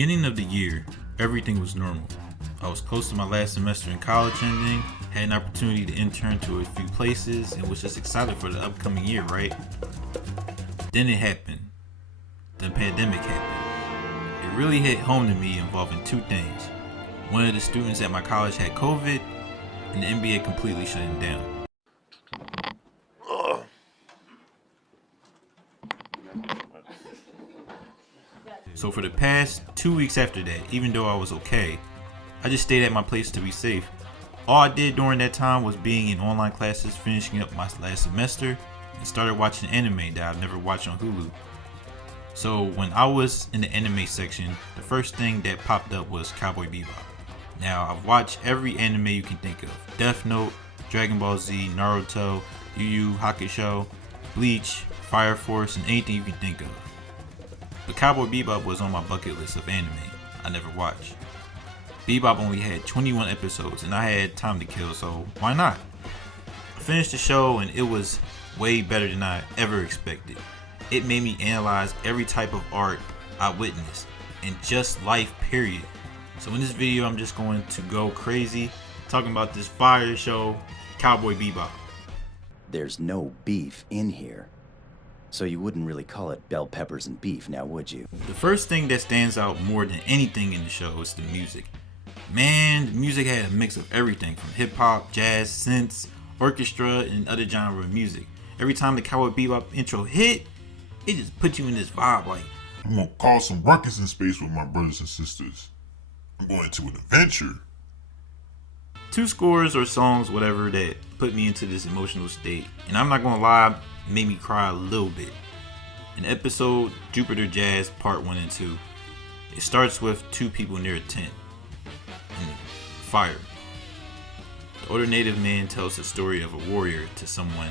beginning of the year, everything was normal. I was close to my last semester in college ending, had an opportunity to intern to a few places, and was just excited for the upcoming year, right? Then it happened. The pandemic happened. It really hit home to me involving two things. One of the students at my college had COVID, and the NBA completely shutting down. So for the past 2 weeks after that, even though I was okay, I just stayed at my place to be safe. All I did during that time was being in online classes, finishing up my last semester, and started watching anime that I've never watched on Hulu. So when I was in the anime section, the first thing that popped up was Cowboy Bebop. Now I've watched every anime you can think of: Death Note, Dragon Ball Z, Naruto, Yu Yu Hakusho, Bleach, Fire Force, and anything you can think of. But Cowboy Bebop was on my bucket list of anime I never watched. Bebop only had 21 episodes and I had time to kill, so why not? I finished the show and it was way better than I ever expected. It made me analyze every type of art I witnessed and just life, period. So in this video I'm just going to go crazy talking about this fire show, Cowboy Bebop. There's no beef in here. So you wouldn't really call it bell peppers and beef, now would you? The first thing that stands out more than anything in the show is the music. Man, the music had a mix of everything from hip hop, jazz, synths, orchestra, and other genre of music. Every time the Cowboy Bebop intro hit, it just put you in this vibe like, I'm gonna cause some ruckus in space with my brothers and sisters. I'm going to an adventure. 2 scores or songs, whatever, that put me into this emotional state. And I'm not gonna lie, made me cry a little bit. In episode Jupiter Jazz Part 1 and 2, it starts with 2 people near a tent and fire. The older native man tells the story of a warrior to someone,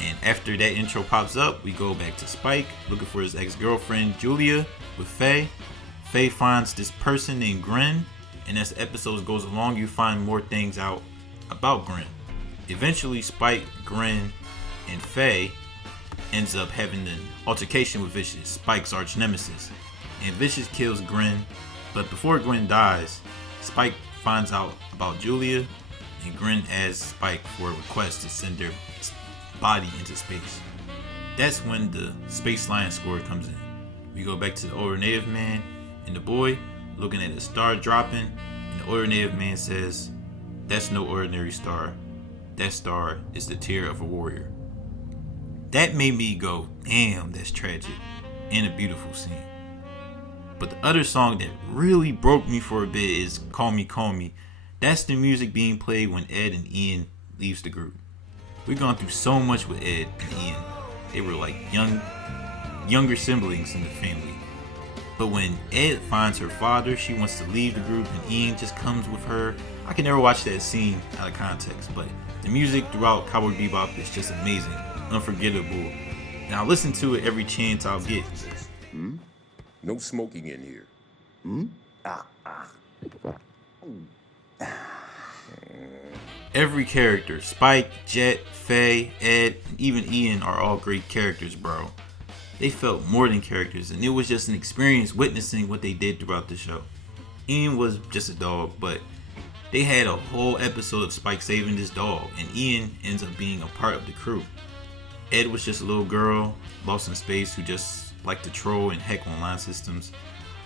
and after that intro pops up, we go back to Spike looking for his ex-girlfriend Julia with Faye. Faye finds this person named Gren, and as the episode goes along, you find more things out about Gren. Eventually, Spike, Gren, and Faye ends up having an altercation with Vicious, Spike's arch nemesis. And Vicious kills Gren, but before Gren dies, Spike finds out about Julia, and Gren asks Spike for a request to send her body into space. That's when the Space Lion score comes in. We go back to the older native man and the boy looking at a star dropping, and the older native man says, "That's no ordinary star. That star is the tear of a warrior." That made me go, damn, that's tragic, and a beautiful scene. But the other song that really broke me for a bit is Call Me Call Me. That's the music being played when Ed and Ian leaves the group. We've gone through so much with Ed and Ian. They were like younger siblings in the family. But when Ed finds her father, she wants to leave the group and Ian just comes with her. I can never watch that scene out of context, but the music throughout Cowboy Bebop is just amazing, unforgettable. Now listen to it every chance I'll get. No smoking in here. Every character, Spike, Jet, Faye, Ed, and even Ian are all great characters, bro. They felt more than characters, and it was just an experience witnessing what they did throughout the show. Ian was just a dog, but they had a whole episode of Spike saving this dog, and Ian ends up being a part of the crew. Ed was just a little girl, lost in space, who just liked to troll and hack online systems.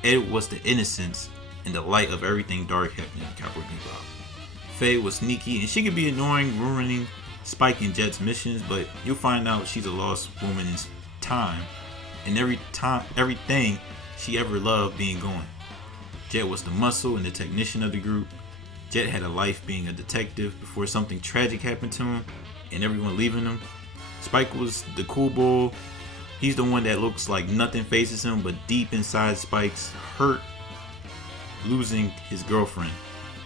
Ed was the innocence and the light of everything dark happening in Cowboy Bebop. Faye was sneaky, and she could be annoying, ruining Spike and Jet's missions, but you'll find out she's a lost woman in time, and everything she ever loved being gone. Jet was the muscle and the technician of the group. Jet had a life being a detective before something tragic happened to him and everyone leaving him. Spike was the cool bull. He's the one that looks like nothing faces him, but deep inside Spike's hurt losing his girlfriend,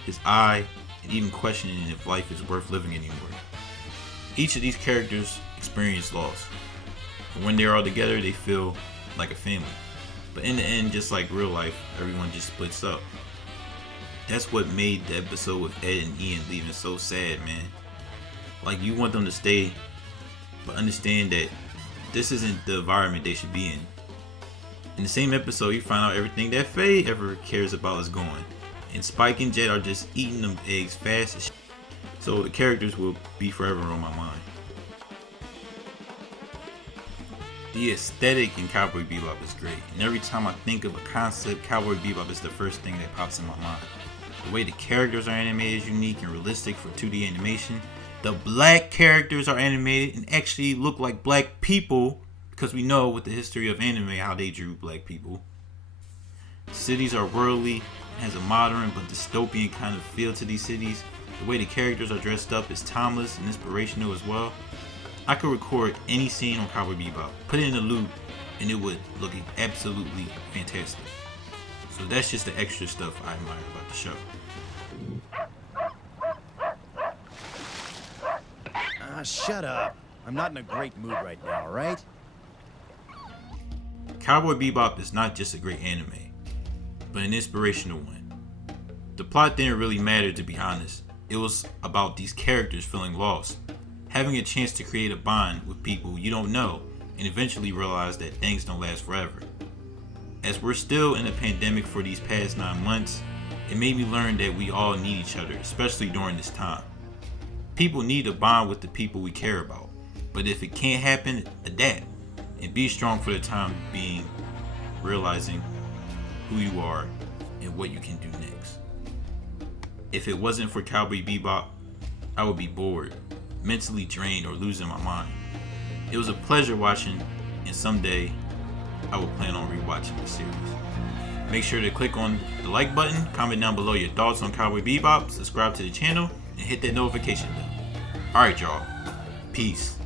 his eye, and even questioning if life is worth living anymore. Each of these characters experience loss. And when they're all together, they feel like a family. But in the end, just like real life, everyone just splits up. That's what made the episode with Ed and Ian leaving so sad, man. Like, you want them to stay, but understand that this isn't the environment they should be in. In the same episode, you find out everything that Faye ever cares about is gone. And Spike and Jet are just eating them eggs fast as shit. So the characters will be forever on my mind. The aesthetic in Cowboy Bebop is great, and every time I think of a concept, Cowboy Bebop is the first thing that pops in my mind. The way the characters are animated is unique and realistic for 2D animation. The black characters are animated and actually look like black people, because we know with the history of anime how they drew black people. Cities are worldly, has a modern but dystopian kind of feel to these cities. The way the characters are dressed up is timeless and inspirational as well. I could record any scene on Cowboy Bebop, put it in a loop, and it would look absolutely fantastic. So that's just the extra stuff I admire about the show. Shut up. I'm not in a great mood right now, alright? Cowboy Bebop is not just a great anime, but an inspirational one. The plot didn't really matter, to be honest. It was about these characters feeling lost, having a chance to create a bond with people you don't know, and eventually realize that things don't last forever. As we're still in a pandemic for these past 9 months, it made me learn that we all need each other, especially during this time. People need to bond with the people we care about, but if it can't happen, adapt and be strong for the time being, realizing who you are and what you can do next. If it wasn't for Cowboy Bebop, I would be bored, mentally drained, or losing my mind. It was a pleasure watching, and someday I will plan on rewatching the series. Make sure to click on the like button, comment down below your thoughts on Cowboy Bebop, subscribe to the channel, and hit that notification bell. Alright y'all, peace.